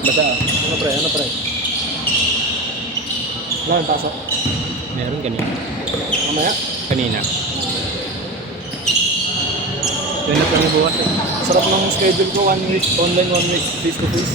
Basa. Ano pre? Ano pre? Wala ang pasok. Meron kanina. Mamaya. Kanina. Tunap lang yung bukas eh. Sarap ng schedule ko. 1 week online, 1 week face to face.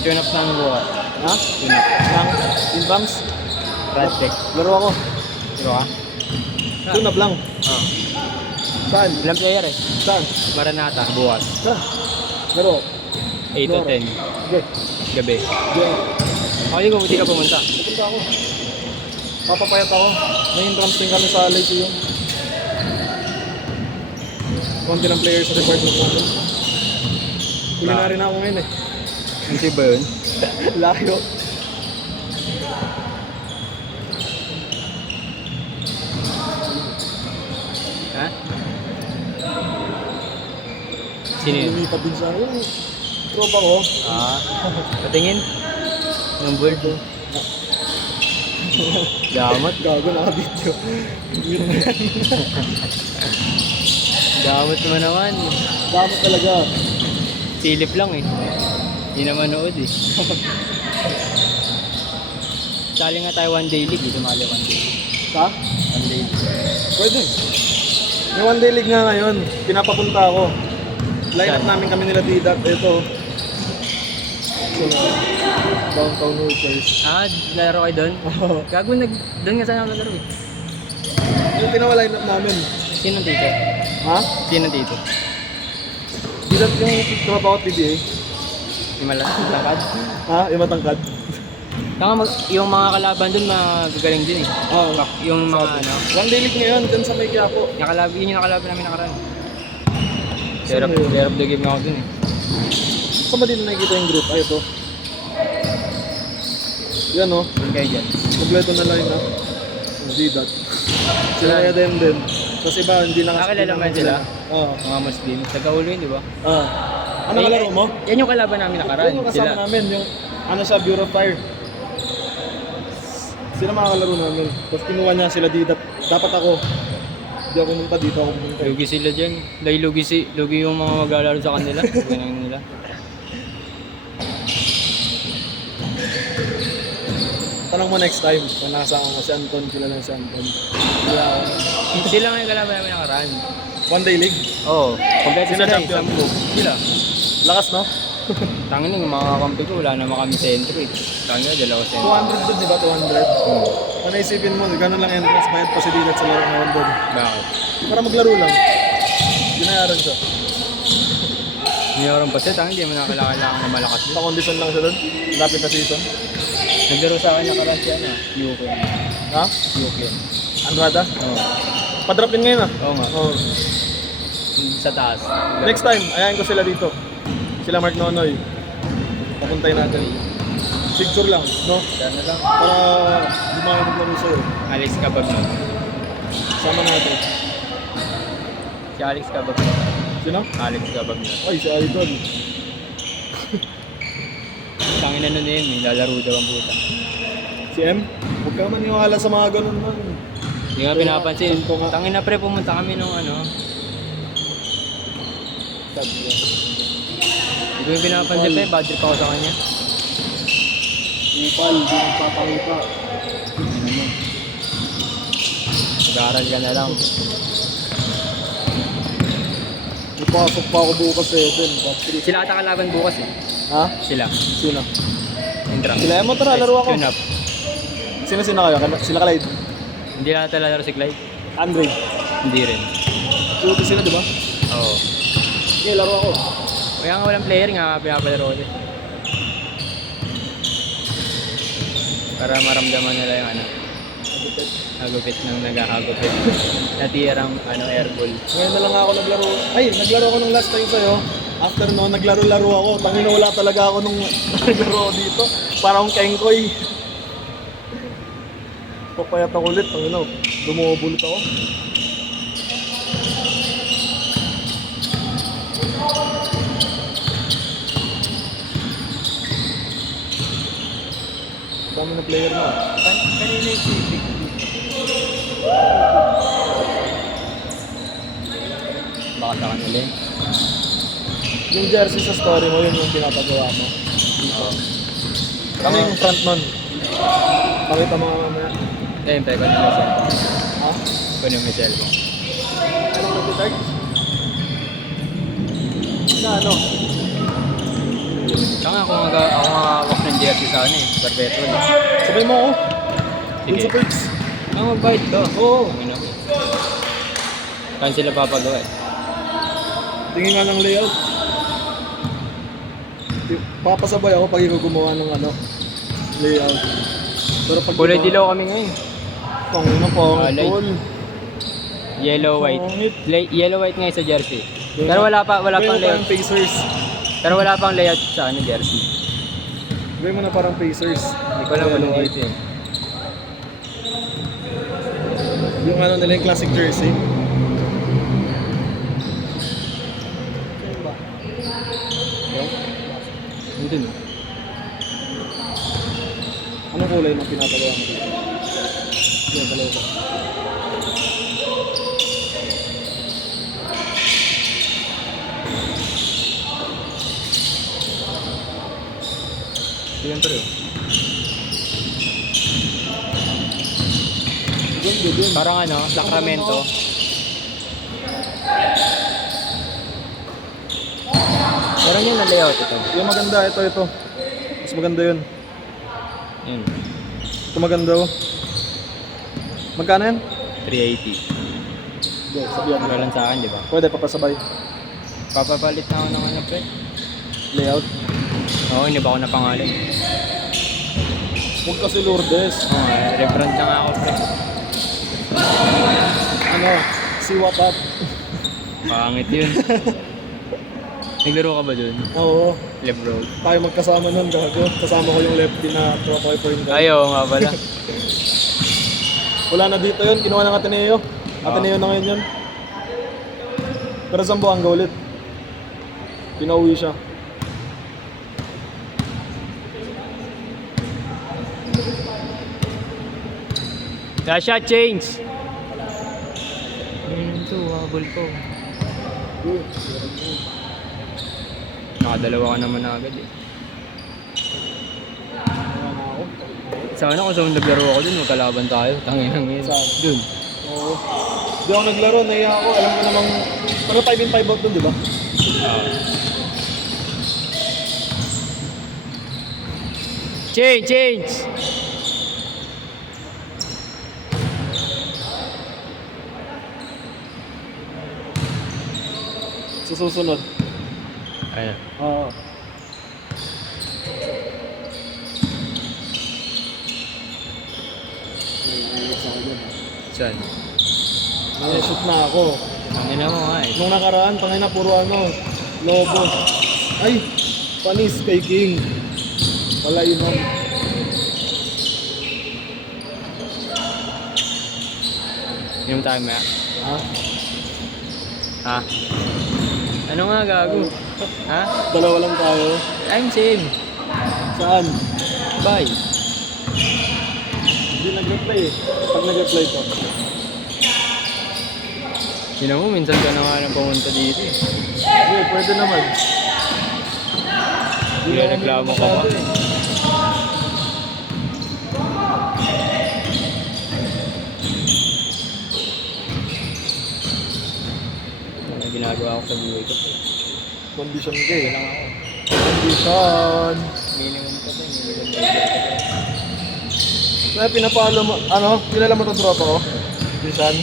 Tunap lang yung bukas. Ha? Tunap. Lang? Incomes? Project. Laro ako. Diba ka? Tune up lang. Oo. Saan? Ilang player eh. Saan? Maranata, bukas. Saan? Laro. 8 to 10. Okay. Gabi. Diyan. Hindi ko, hindi ka pumunta. Pupunta ako. Papapayat ako. May entrance din kami sa Lyceum. Konti ng players sa department natin. Huli na rin ako ngayon eh. Hindi ba yun? Layo. Ha? Sino yun? Lumipat din siya. Yung tropa ko. Patingin. Yung board. Damot. Gago naka-video. Damot naman naman. Damot talaga. Silip lang eh. Hindi naman nood eh. Sali nga tayo one day league. Sumali one day league. Ha? One day league. Pwede. May one day league nga ngayon. Pinapapunta ako. Line up namin kami nila Didat. Ito. So, Downtown Workers. Laro kayo doon? Gago, doon nga sana ako naglaro eh. Yung pinawa-line up namin. Sino dito? Ha? Sino dito? Didat yung tropa ko PBA. Yung malakad? Ha? Yung matangkad? Yung mga kalaban doon magagaling din eh. Oo. Yung mga ano. One day league ngayon. Dyan sa may Quiapo. Yun yung nakalaban namin nakaraan. Saan na yun? Player of the game na ako dun eh. Saan ba din nakikita yung group? Ay, ito. Yan o. Yung kayo dyan. Kompleto na line up. Didat. Sila kaya din. Tapos iba, hindi lang Kilala mo yan sila? Oo. Mga Muslim. Taga-ulo yun, di ba? Ano kalaro mo? Yan yung kalaban namin nakaraan. Yan yung kasama namin. Yung ano sa Bureau of Fire. Sila mga kalaro namin. Tapos kinuha niya sila Didat. Dapat ako. Hindi ako pumunta dito. Ako pumunta. Lugi sila dyan. Dahil lugi yung mga maglalaro sa kanila. Ganyan nila. Tanong mo next time. Kung nakasama mo si Anton. Kilala si Anton. Wala ako. Sila nga yung kalaban namin nakaraan. One day league. Oo. Kompleto Sino sila eh. champion? Sila. Lakas no? Tangin yung mga kakampi ko. Wala naman kami sentro eh. Tangin dalawa sentro. 200 doon, di ba? 200. Kung naisipin mo, gano'n lang entrance, bayad pa si Didat sa laro ngayon doon. Bakit? Para maglaro lang. Ginayaran siya. Mayroon pa siya. Tangin hindi mo nakakailangan na malakas doon. Pa-condition lang siya doon. Lapit na season. Naglaro sa akin nakaraan siya na. Yuko yan. Ha? Yuko yan. Andrada? Oo. Pa-drop yun ngayon ah. Oo nga. Oh. Sa taas. Next time, ayayin ko sila dito. Sila Mark Nonoy. Papuntay natin. Picture lang, no? Yan na lang. Para di mga maglaro sa'yo. Alex Kabab na. Sama natin. Si Alex Kabab na. Sino? Alex Kabab na. Ay, si Idol. Tangin na nun eh. May lalaro daw ang puta. Si M? Huwag ka maniwala sa mga ganun man. Hindi nga pinapansin. Ito nga. Tangin na pre, pumunta kami nung ano. Sabi niya. Hindi ko yung pinapansin pa eh. Bad trip ako sa kanya. Ipal, di magpapakita. Ano mo? Mag-aaral ka na lang. Ipasok pa ako bukas 7. Top 3. Sila ata kalaban bukas eh. Ha? Sila. Sino? Intra. Sila mo, tara, laro ako. Tune up. Sino kayo? Sila Clyde? Hindi ata lalaro si Clyde. Andre. Hindi rin. Suti sila, di ba? Oo. Okay, laro ako. Kaya nga walang player nga pinapalaro ulit. Para maramdaman nila yung ano. Hagupit ng naghahagupit. Natirang ano, airball. Ngayon na lang ako naglaro. Ay, naglaro ako nung last time sa'yo. After noon, naglaro-laro ako. Tangina, wala talaga ako nung naglaro ako dito. Parang kengkoy. Papayat ako ulit. Tangina, bumubulit ako. Dami na player na. Kanina yung Civic. Baka sa kanila eh. Yung jersey sa story mo, yun yung pinapagawa mo. Dito. Kami yung front nun. Pakita mo nga mamaya. Siyempre, kung yung may cellphone. Ha? Kung yung may cellphone. Anong nag-charge? Sa ano? Saka ako nga hawak ng jersey sa ano eh, perpetual. Sabay mo ako. Dun Sige. sa Perks. Ang mag-bite to. Oo. Ang ina mo. Saan sila papagawa eh? Tingin nga ng layout. Papasabay ako pag ikaw gumawa ng ano, layout. Pero pag Kulay dilaw kami ngayon. Pangina po, Alay. tol. Yellow white. Pangit. Yellow white ngayon sa jersey. Pero wala pang Gawin mo layout. parang Pacers. Pero wala pang layout sa ano jersey. Gawin mo na parang Pacers. Hindi ko alam anong Yellow dito eh. Yung ano nila, yung classic jersey. Nandun. Anong kulay ng pinapagawa mo dito? Yan, dalawa ko. Siyempre. Ganda din. Parang ano, Sacramento. Parang yun ang layout ito. Yung maganda, ito. Mas maganda yun. Yun. Ito maganda oh. Magkano yan? 380. Hindi, sabihan mo. Wala lang sa akin, di ba? Pwede, papasabay. Papapalit na ako ng ano, pre. Layout. Oo, hindi ba ako napangalan? Huwag kasi Lourdes. Oo nga, rebrand na nga ako, pre. Ano, si what up? Pangit yun. Naglaro ka ba dun? Oo. Left road. Tayo magkasama nun, gago. Kasama ko yung lefty na tropa ko po yung Ayaw nga pala. Wala na dito yun, kinuha ng Ateneo. Ateneo na ngayon yun. Pero sa Buanga ulit. Pinauwi siya. Shot change! Ito, habol ko. Nakadalawa ka naman agad eh. Sana kung saan naglaro ako dun, magkalaban tayo. Tanginang yun. Saan? Dun. Oo. Di ako naglaro, naiya ako. Alam ko namang, pero 5-in-5 out dun, di ba? Change! Change! Sa susunod. Ayan. Oo. Saan? Shoot na ako. Tangina mo nga eh. Nung nakaraan, pangina, puro ano, lobo. Ay, panis kay King. Wala inom. Inom tayo maya. Ha? Ha? Ano nga gago? Ha? Dalawa lang tayo. I'm same. Saan? Bye. Hindi nag-reply eh. Pag nag-reply ko. Sino mo, minsan ka na nga nang pumunta dito eh. Hindi, pwede naman. Hindi na reklamo ka pa. Ano ginagawa ko sa buhay ko? Condition ka eh. Lang ako. Condition. Minimum ko to, minimum ko. Kaya pinapalo mo, ano, kilala mo itong tropa ko? Bisan?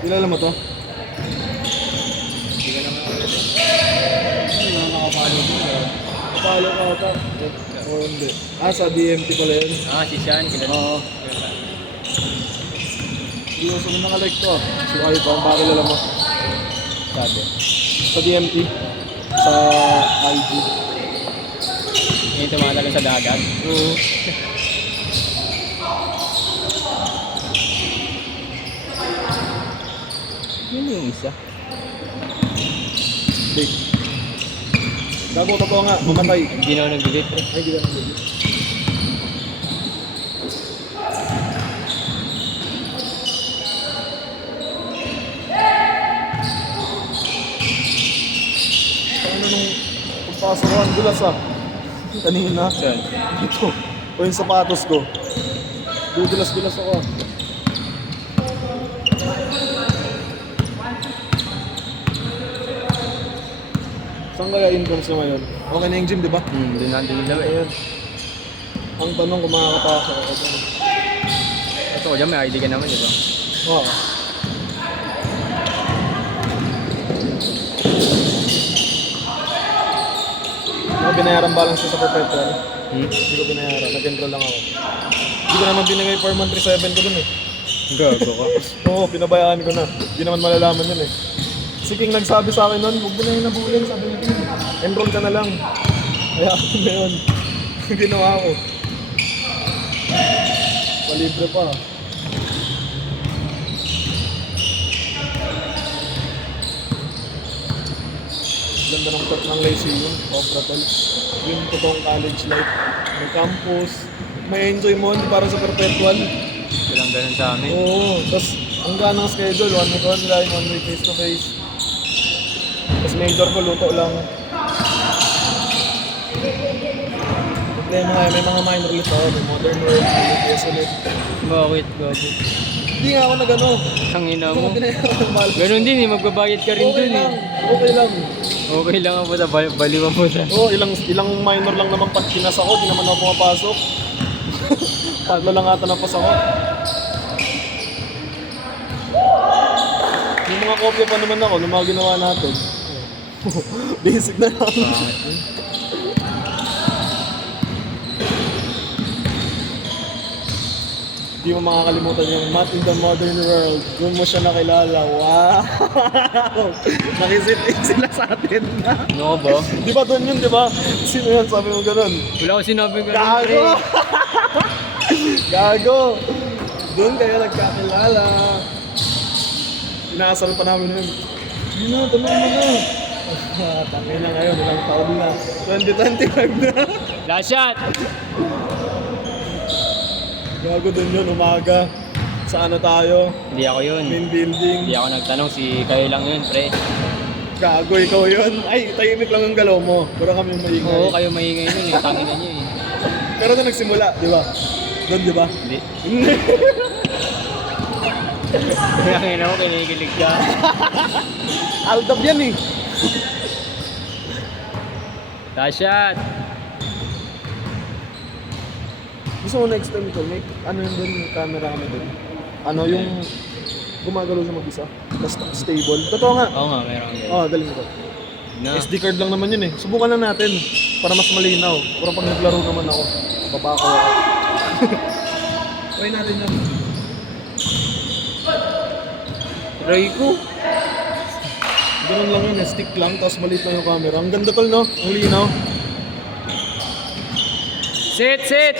Kilala mo to? Hindi ka naman ako. Hindi na nakapalo mo. Napalo ka ata. O hindi. Ah, sa DMT pala yun. Ah, si Sean, kilala. Oo. Hindi ko sunod naka-like to. Si Ivan, baka kilala mo. Sabi. Sa DMT. Sa IG. Yung tumatalo sa dagat. Oo. Yun yung isa. Big. Gago, totoo nga. Mamatay. Hindi na ako nag-delete eh. Ay, hindi ka nag nung pagpasok ko, ang dulas ah. Kanina. Saan? Ito. O yung sapatos ko. Dudulas-dulas ako ah. Saan kaya incomes nyo ngayon? Okay na yung gym, di ba? Doon natin nila eh. Ayan. Ang tanong kung makakapasok ako dyan. Ito ko dyan, may ID ka naman, di ba? Oo. Ako binayaran balance ko sa perpetual. Hindi ko binayaran. Nag-enroll lang ako. Hindi ko naman binigay per month 3.7 ko dun eh. Gago ka. Oo, pinabayaan ko na. Hindi naman malalaman yun eh. Si King nagsabi sa akin nun, huwag mo na yung nabulin, sabi ni King. Enroll ka na lang. Kaya ako na yun. Ginawa ko. Palibre pa. Ganda ng top ng Lyceum, Opera Tol. Yung totoong college life. May campus. May enjoy mo, hindi para sa perpetual. Walang ganun sa amin. Oo, tapos ang ganang schedule, 1 week online, 1 week face to face. Tapos major ko, luto lang. May mga minor ulit ako, may modern world, may PS ulit. Bakit? Gago. Hindi nga ako nag-ano, Tangina hindi mo. ko binayaran ng mahal. Ganun din eh, magbabayad ka rin Okay dun eh. lang, okay lang. Okay lang ako sa baliwan mo sa. Oo, ilang minor lang naman pag pinas ako, di naman ako pumapasok. Tatlo lang ata napas ako. Yung mga kopya pa naman ako, ng mga ginawa natin. Basic na lang. Bakit yun? Di mo makakalimutan yung Math in the Modern World. Doon mo siya nakilala. Wow! Nakisit-in sila sa atin na. Ano ka ba? Di ba doon yun, di ba? Sino yan? Sabi mo ganun. Wala ko sinabing ganun, Gago! pre. Gago! Doon kayo nagkakilala. Inaasal pa namin yun. Hindi na, tanong mo na. Tangin na ngayon, ilang taon na. 2025 na. Last shot! Gago doon yun, umaga. Saan na tayo? Hindi ako yun. Main building. Hindi ako nagtanong, si kayo lang yun, pre. Gago, ikaw yun. Ay, tahimik lang ang galaw mo. Pero kami maingay. Oo, kayo maingay nun eh. Tangina nyo eh. Pero doon nagsimula, di ba? Doon, di ba? Hindi. Tangina mo, kinikilig ka. Aldab yan eh. Last shot! Gusto mo next time ko, may ano yun doon, camera kami doon. Ano yung gumagalaw siya mag-isa. Tapos stable. Totoo nga. Oo nga, meron nga. Oo, dalhin ko. Na. SD card lang naman yun eh. Subukan lang natin para mas malinaw. Pero pag naglaro naman ako, babako ako. Try natin yan. Try ko. Ganun lang yun, stick lang, tapos maliit lang yung camera. Ang ganda tol, no? Ang linaw. Sit! Sit!